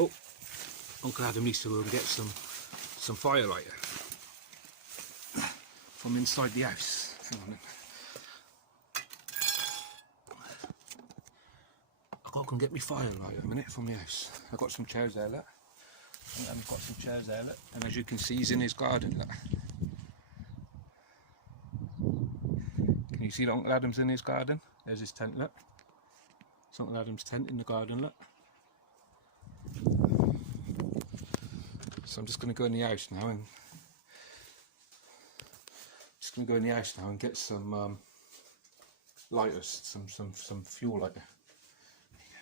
Oh, Uncle Adam needs to go and get some firelighter from inside the house. Hang on. I've got to go and get me firelighter a minute from the house. I've got some chairs there, look. I've got some chairs there, look. And as you can see, he's in his garden, look. Can you see that Uncle Adam's in his garden? There's his tent, look. It's Uncle Adam's tent in the garden, look. So I'm just going to go in the house now and get some lighters, some fuel lighter. There you go.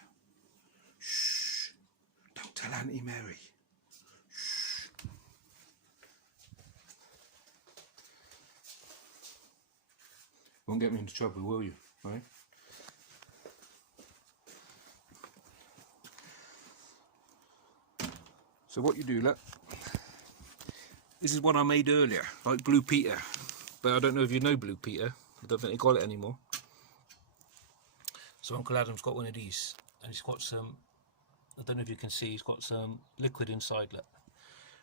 Shh! Don't tell Auntie Mary. Shh! Won't get me into trouble, will you? Right? So what you do, look, this is what I made earlier, like Blue Peter, but I don't know if you know Blue Peter. I don't think they call it anymore. So Uncle Adam's got one of these, and he's got some, I don't know if you can see, he's got some liquid inside, look.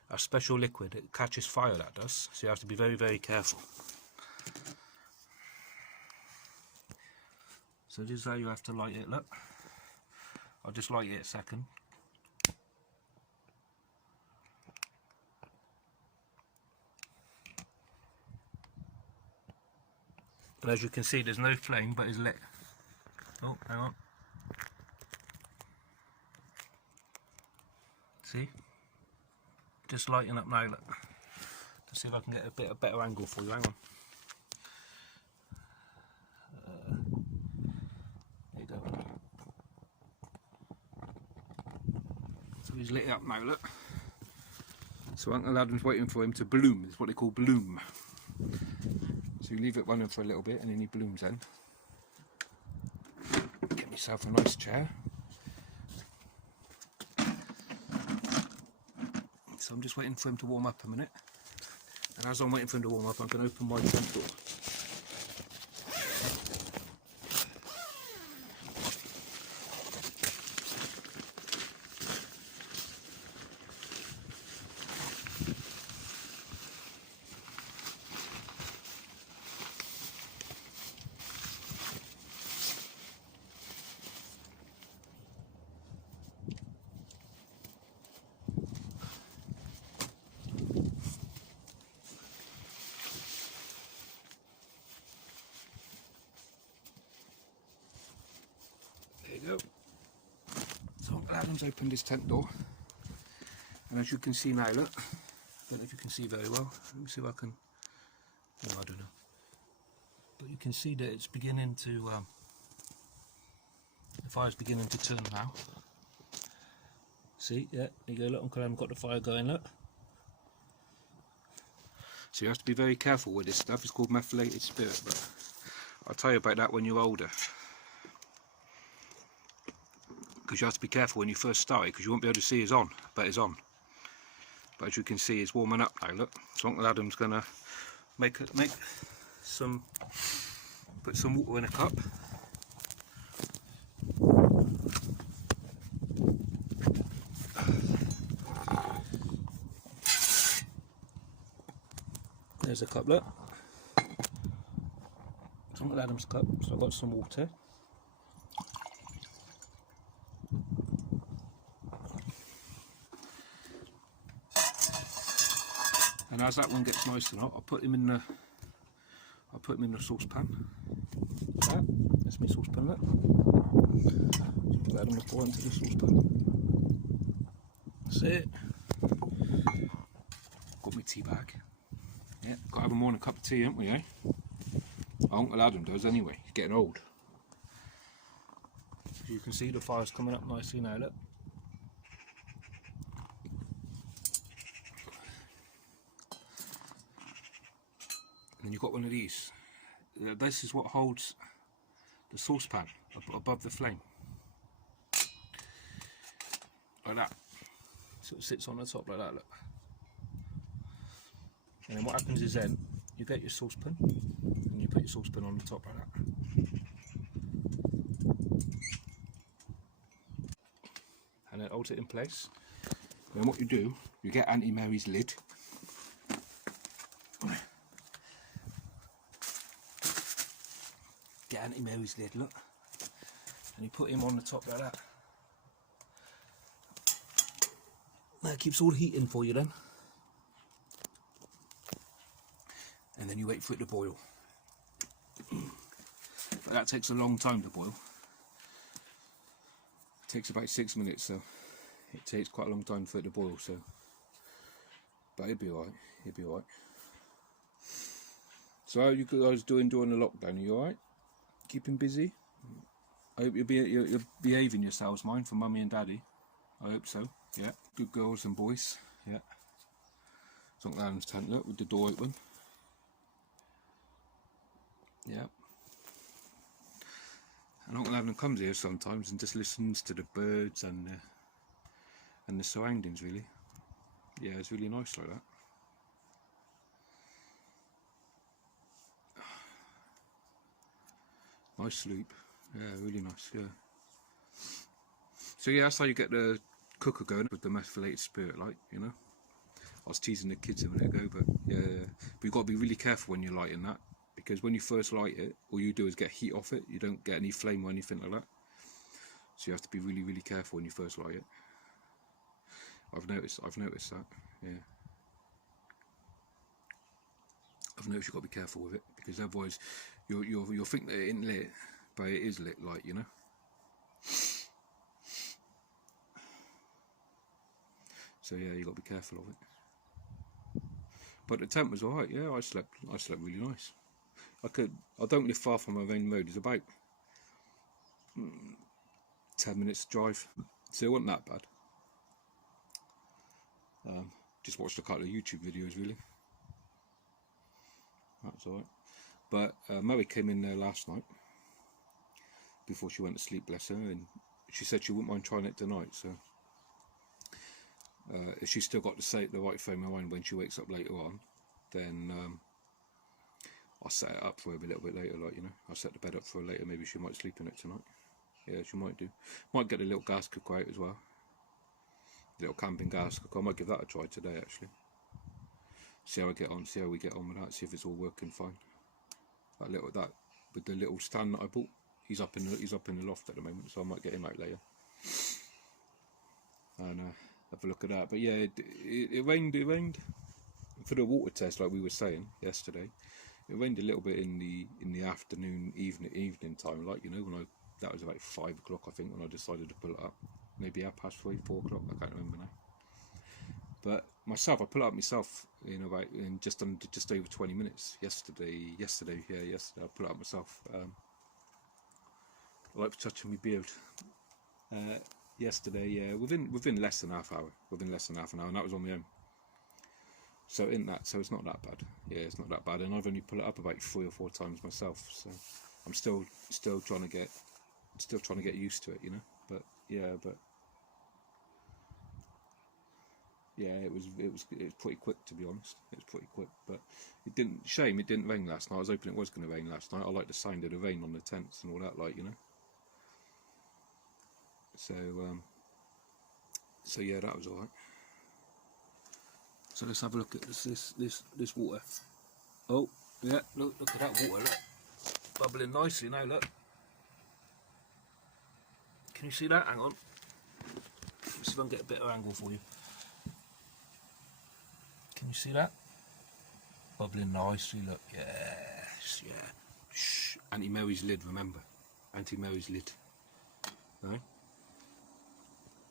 A special liquid, it catches fire, that does, so you have to be very, very careful. So this is how you have to light it, look. I'll just light it a second. And as you can see, there's no flame, but it's lit. Oh, hang on. See? Just lighting up now, look. Let's see if I can get a better angle for you, hang on. There you go. So he's lit up now, look. So Uncle Adam's waiting for him to bloom, it's what they call bloom. So you leave it running for a little bit and then he blooms then. Get myself a nice chair. So I'm just waiting for him to warm up a minute. And as I'm waiting for him to warm up, I'm going to open my tent door. There you go. So Uncle Adam's opened his tent door, and as you can see now, look, I don't know if you can see very well, let me see if I can, no, I don't know, but you can see that it's beginning to, the fire's beginning to turn now. See, yeah, there you go, look, Uncle Adam got the fire going, look. So you have to be very careful with this stuff, it's called methylated spirit, but I'll tell you about that when you're older. Because you have to be careful when you first start it, because you won't be able to see it's on, but it's on. But as you can see, it's warming up now, look. So Uncle Adam's going to put some water in a cup. There's a cup, look. It's Uncle Adam's cup, so I've got some water. And as that one gets nice and hot, I'll put him in the saucepan. That's my saucepan, look. Put that on the pour into the saucepan. That's it. Got my tea bag. Yeah, got to have a morning cup of tea, haven't we, eh? Uncle Adam does anyway, he's getting old. As you can see, the fire's coming up nicely now, look. And then you've got one of these. This is what holds the saucepan above the flame. Like that. So it sits on the top like that, look. And then what happens is then, you get your saucepan, and you put your saucepan on the top like that. And then hold it in place. Then what you do, you get Auntie Mary's lid. Get Auntie Mary's lid, look. And you put him on the top like that. That keeps all the heat in for you then. And then you wait for it to boil. But that takes a long time to boil. It takes about 6 minutes, so it takes quite a long time for it to boil, so. But it'll be alright, it'll be alright. So how are you guys doing during the lockdown? Are you alright? Keeping busy? I hope you're behaving yourselves, mind, for mummy and daddy. I hope so, yeah. Good girls and boys, yeah. It's Uncle Adam's tent, look, with the door open. Yeah. And Uncle Adam comes here sometimes and just listens to the birds and the surroundings, really. Yeah, it's really nice like that. Nice sleep. Yeah, really nice, yeah. So yeah, that's how you get the cooker going with the methylated spirit, like, you know. I was teasing the kids a minute ago, but yeah. But you've got to be really careful when you're lighting that, because when you first light it, all you do is get heat off it. You don't get any flame or anything like that. So you have to be really, really careful when you first light it. I've noticed that, yeah. I've noticed you've got to be careful with it, because otherwise you'll think that it ain't lit, but it is lit, like, you know. So yeah, you got to be careful of it. But the tent was alright. Yeah, I slept really nice. I don't live far from my main road. It's about 10 minutes drive, so it wasn't that bad. Just watched a couple of YouTube videos, really. That's alright. But Mary came in there last night before she went to sleep, bless her, and she said she wouldn't mind trying it tonight. So if she's still got the right frame of mind when she wakes up later on, then I'll set it up for her a little bit later, like, you know. I'll set the bed up for her later. Maybe she might sleep in it tonight. Yeah, she might do. Might get a little gas cooker out as well. Little camping gas cooker. I might give that a try today, actually. See how we get on with that. See if it's all working fine. That with the little stand that I bought. He's up in the loft at the moment, so I might get him out later and have a look at that. But yeah, it rained. It rained for the water test, like we were saying yesterday. It rained a little bit in the afternoon, evening time, like, you know, that was about 5 o'clock, I think, when I decided to pull it up. Maybe 3:30, 4 o'clock. I can't remember now. But myself, I put it up myself in just over 20 minutes yesterday. I put it up myself. I like touching my beard. Yesterday, yeah, within less than half hour. Within less than half an hour, and that was on my own. So it's not that bad. Yeah, it's not that bad, and I've only put it up about 3 or 4 times myself. So I'm still trying to get used to it, you know. But yeah, it was pretty quick, to be honest. It was pretty quick, but it didn't rain last night. I was hoping it was going to rain last night. I like the sound of the rain on the tents and all that, like, you know. So yeah, that was alright. So let's have a look at this water. Oh yeah, look at that water. Look, bubbling nicely now. Look. Can you see that? Hang on. Let's see if I can get a better angle for you. Can you see that? Bubbling nicely, look. Yes, yeah. Shh. Auntie Mary's lid, remember. Auntie Mary's lid. Right?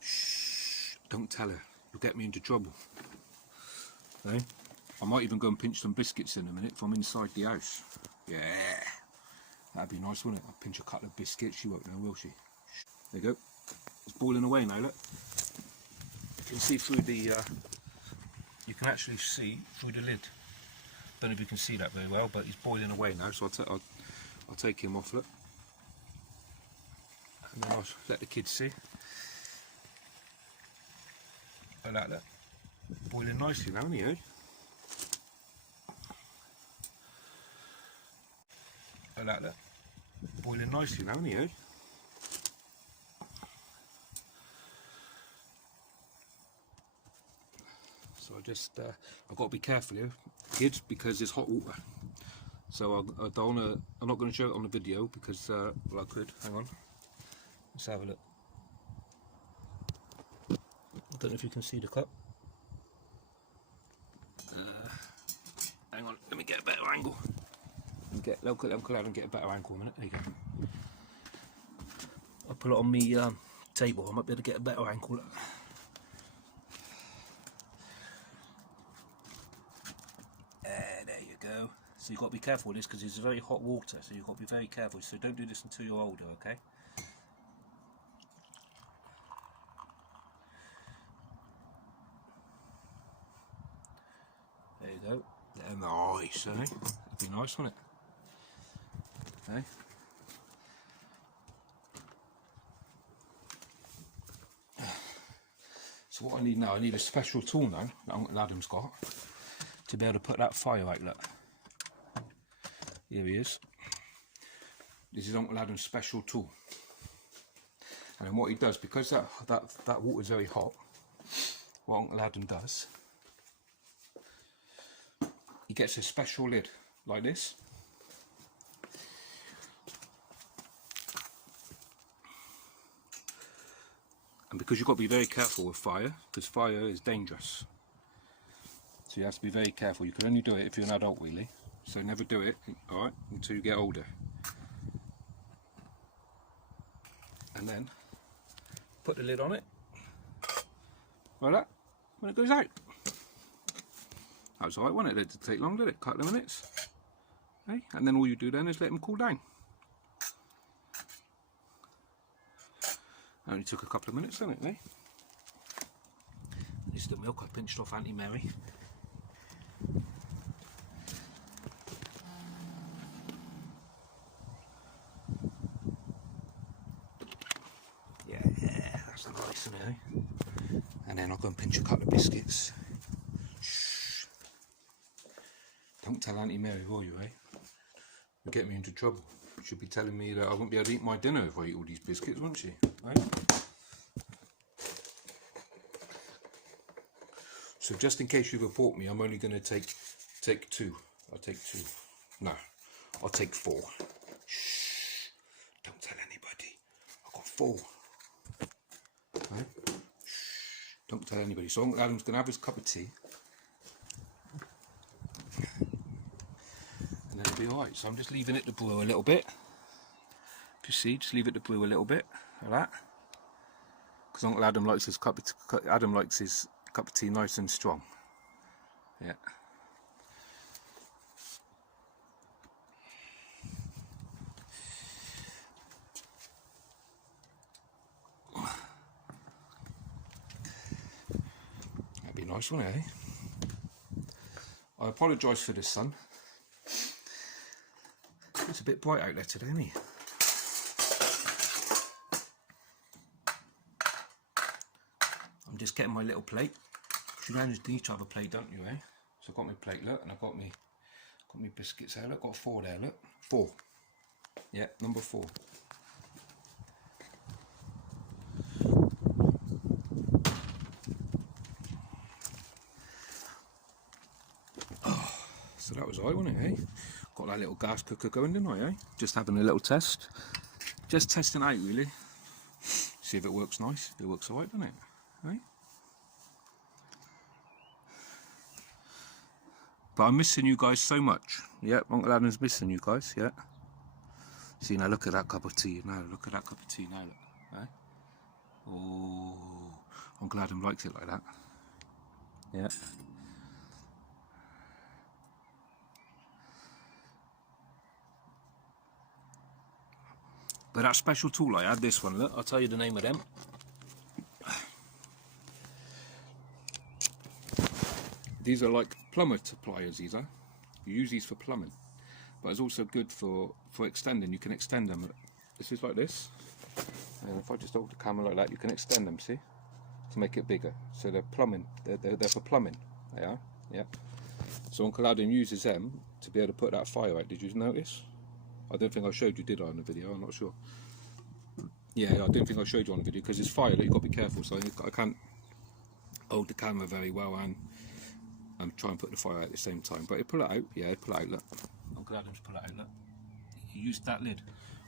Shh. Don't tell her. You'll get me into trouble. Right? I might even go and pinch some biscuits in a minute from inside the house. Yeah. That'd be nice, wouldn't it? I'll pinch a couple of biscuits. She won't know, will she? There you go. It's boiling away now, look. You can see through the... you can actually see through the lid. Don't know if you can see that very well, but he's boiling away now, so I'll take him off, look. And then I'll let the kids see. Like that, look. Boiling nicely now, isn't he, eh? Like that, look. Boiling nicely now, isn't he, eh? So I've got to be careful here, kids, because it's hot water. So I'm not going to show it on the video because, well, I could. Hang on. Let's have a look. I don't know if you can see the cup. Hang on, let me get a better angle. Look out and get a better angle a minute. There you go. I'll put it on me table. I might be able to get a better angle. There you go. So you've got to be careful with this because it's very hot water. So you've got to be very careful. So don't do this until you're older, okay? There you go. Yeah, nice, eh? That'd be nice, wouldn't it? Okay. So what I need now, I need a special tool now that Uncle Adam's got to be able to put that fire out. Look, here he is. This is Uncle Adam's special tool. And then what he does, because that water is very hot, what Uncle Adam does, he gets a special lid like this. And because you've got to be very careful with fire, because fire is dangerous. So you have to be very careful. You can only do it if you're an adult, really. So never do it, alright, until you get older. And then put the lid on it, like that, when it goes out. That was alright, wasn't it? It didn't take long, did it? Couple of minutes. Okay? And then all you do then is let them cool down. Only took a couple of minutes, didn't it, eh? This is the milk I pinched off Auntie Mary. Yeah, that's nice, isn't it, eh? And then I'll go and pinch a couple of biscuits. Shh. Don't tell Auntie Mary, will you, eh? You'll get me into trouble. She'll be telling me that I won't be able to eat my dinner if I eat all these biscuits, won't she? Right? So just in case you report me, I'm only going to take two. I'll take two. No, I'll take 4. Shh! Don't tell anybody. I've got 4. Right? Shh! Don't tell anybody. So Uncle Adam's going to have his cup of tea. And then it'll be alright. So I'm just leaving it to brew a little bit. If you see, just leave it to brew a little bit, like that. Because Uncle Adam likes his cup of tea nice and strong. Yeah. That'd be nice, wouldn't it, eh? I apologise for the sun. It's a bit bright out there today, isn't it? I'm just getting my little plate. You need to have a plate, don't you, eh? So I've got my plate, look, and I've got my biscuits there, look, got 4 there, look. 4. Yeah, number 4. Oh, so that was alright, wasn't it, eh? Got that little gas cooker going, didn't I, eh? Just having a little test. Just testing out, really. See if it works nice. It works alright, doesn't it? Eh? But I'm missing you guys so much. Yep, Uncle Adam's missing you guys, yeah. See, now look at that cup of tea. Now, look at that cup of tea now, look. Eh? Oh, Uncle Adam likes it like that. Yeah. But that special tool I had, this one, look, I'll tell you the name of them. These are like plumber pliers, these are. You use these for plumbing. But it's also good for extending. You can extend them. This is like this. And if I just hold the camera like that, you can extend them, see? To make it bigger. So they're plumbing. They're for plumbing. They are. Yeah. So Uncle Adam uses them to be able to put that fire out. Did you notice? I don't think I showed you, did I, on the video? I'm not sure. Yeah, I don't think I showed you on the video because it's fire. You've got to be careful. So I can't hold the camera very well, and and try and put the fire out at the same time. But it pull it out, yeah, it pull it out, look. Uncle Adam's pull it out, look. He used that lid.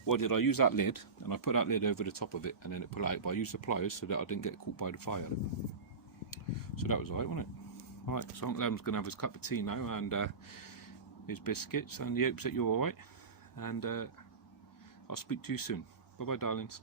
What did I use that lid, and I put that lid over the top of it, and then it pull out, but I used the pliers so that I didn't get caught by the fire. So that was alright, wasn't it? Alright, so Uncle Adam's going to have his cup of tea now, and his biscuits, and he hopes that you're alright, and I'll speak to you soon. Bye bye, darlings.